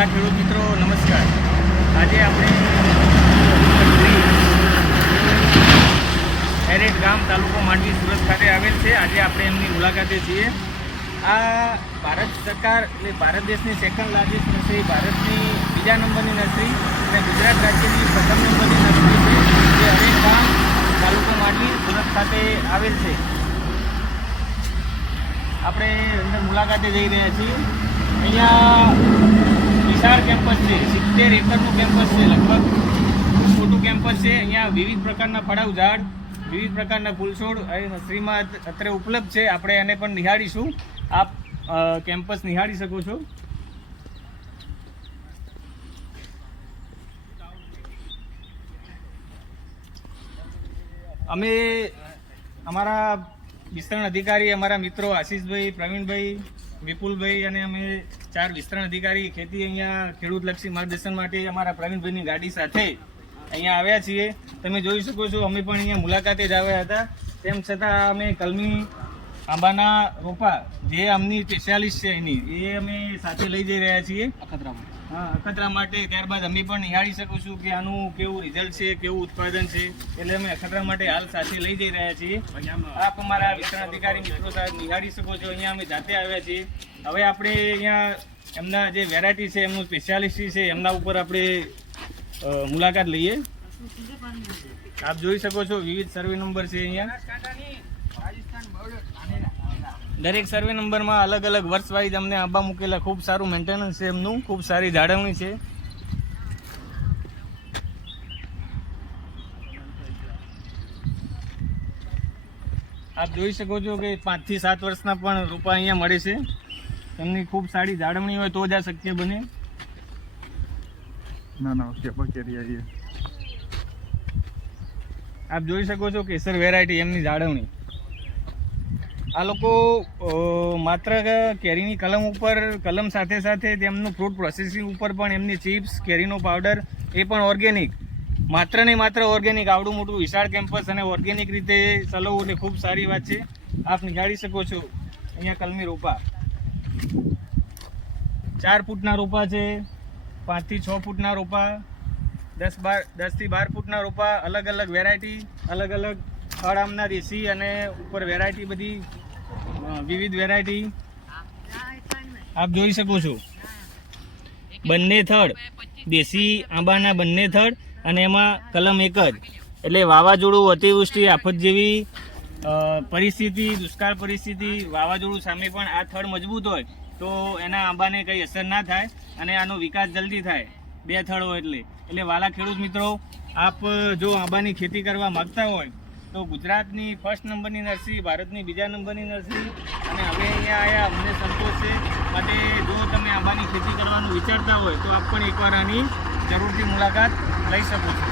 વાલા ખેડૂત મિત્રો નમસ્કાર। આજે આપણે એરેટ ગામ તાલુકો માંડવી સુરત ખાતે આવેલ છે। આજે આપણે એમની મુલાકાતે છીએ। આ ભારત સરકાર એટલે ભારત દેશની સેકન્ડ લાર્જેસ્ટ નર્સરી, ભારતની બીજા નંબરની નર્સરી અને ગુજરાત રાજ્યની પ્રથમ નંબરની નર્સરી છે, જે એરેટ ગામ તાલુકો માંડવી સુરત ખાતે આવેલ છે। આપણે અંદર મુલાકાતે જઈ રહ્યા છીએ। અહીંયા વિશાળ કેમ્પસ છે, 70 એકરનું કેમ્પસ છે, લગભગ મોટું કેમ્પસ છે। અહીંયા વિવિધ પ્રકારના ફળાઉ ઝાડ, વિવિધ પ્રકારના ફૂલ છોડ નર્સરીમાં અત્યારે ઉપલબ્ધ છે। આપણે એને પણ નિહાળીશું। આપ કેમ્પસ નિહાળી શકો છો। અમે અમારા વિસ્તરણ અધિકારી, અમારા મિત્રો આશીષભાઈ, પ્રવીણભાઈ, વિપુલભાઈ અને અમે 4 વિસ્તરણ અધિકારી ખેતી અહીંયા ખેડૂતલક્ષી માર્ગદર્શન માટે અમારા પ્રવીણભાઈની ગાડી સાથે અહીંયા આવ્યા છીએ। તમે જોઈ શકો છો, અમે પણ અહીંયા મુલાકાતે જ આવ્યા હતા, તેમ છતાં અમે કલમી આંબાના રોપા જે આમની સ્પેશિયાલિસ્ટ છે એની એ અમે સાથે લઈ જઈ રહ્યા છીએ અખતરા માટે। ત્યારબાદ અમે પણ નિહાળી શકું છું કે આનું કેવું રિઝલ્ટ છે, કેવું ઉત્પાદન છે, એટલે અમે અખતરા માટે હાલ સાથે લઈ જઈ રહ્યા છીએ। આપ અમારા વિસ્તરણ અધિકારી મિત્રો સાથે નિહાળી શકો છો। અહીંયા અમે જાતે આવ્યા છીએ। હવે આપણે અહીંયા એમના જે વેરાયટી છે, એમનું સ્પેશિયાલિસ્ટ છે, એમના ઉપર આપણે મુલાકાત લઈએ। આપ જોઈ શકો છો વિવિધ સર્વે નંબર છે અહીંયા। દરેક સર્વે નંબરમાં અલગ અલગ વર્ષ વાઇઝ અમને આંબા મૂકેલા, ખૂબ સારું મેન્ટેનન્સ છે એમનું, ખૂબ સારી જાળવણી છે। આપ જોઈ શકો છો કે 5 થી 7 વર્ષના પણ રોપા અહીંયા મળે છે। એમની ખૂબ સારી જાળવણી હોય તો જ આ શક્ય બને। આપ જોઈ શકો છો કેસર વેરાયટી, એમની જાળવણી। આ લોકો માત્ર કેરીની કલમ સાથે સાથે તેમનું ફ્રૂટ પ્રોસેસિંગ ઉપર પણ એમની ચિપ્સ, કેરીનો પાવડર એ પણ ઓર્ગેનિક, માત્ર ને માત્ર ઓર્ગેનિક। આવડું મોટું વિશાળ કેમ્પસ અને ઓર્ગેનિક રીતે ચલાવવું એટલે ખૂબ સારી વાત છે। આપ નિહાળી શકો છો અહીંયા કલમી રોપા 4 ફૂટના રોપા છે, 5 થી 6 ફૂટના રોપા, 10 થી 12 ફૂટના રોપા, અલગ અલગ વેરાયટી, અલગ અલગ થડ આમના દેશી અને ઉપર વેરાયટી, બધી વિવિધ વેરાયટી આપ જોઈ શકો છો। બંને થડ દેશી આંબાના, બંને થડ, અને એમાં કલમ એક જ, એટલે વાવાઝોડું, અતિવૃષ્ટિ, આફત જેવી પરિસ્થિતિ, દુષ્કાળ પરિસ્થિતિ, વાવાઝોડું સામે પણ આ થડ મજબૂત હોય તો એના આંબાને કંઈ અસર ના થાય અને આનો વિકાસ જલ્દી થાય, 2 થડ હોય એટલે વાલા ખેડૂત મિત્રો, આપ જો આંબાની ખેતી કરવા માગતા હોય તો ગુજરાતની ફર્સ્ટ નંબરની નર્સરી, ભારતની બીજા નંબરની નર્સરી, અને હવે અહીંયા આવ્યા અમને સંતોષ છે। માટે જો તમે આંબાની ખેતી કરવાનું વિચારતા હોય તો આપ પણ એકવાર આની જરૂરથી મુલાકાત લઈ શકો છો।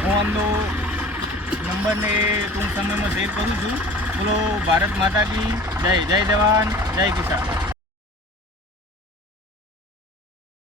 હું આમનો નંબરને ટૂંક સમયમાં શેર કરું છું। બોલો ભારત માતા કી જય, જય જવાન, જય કિસાન।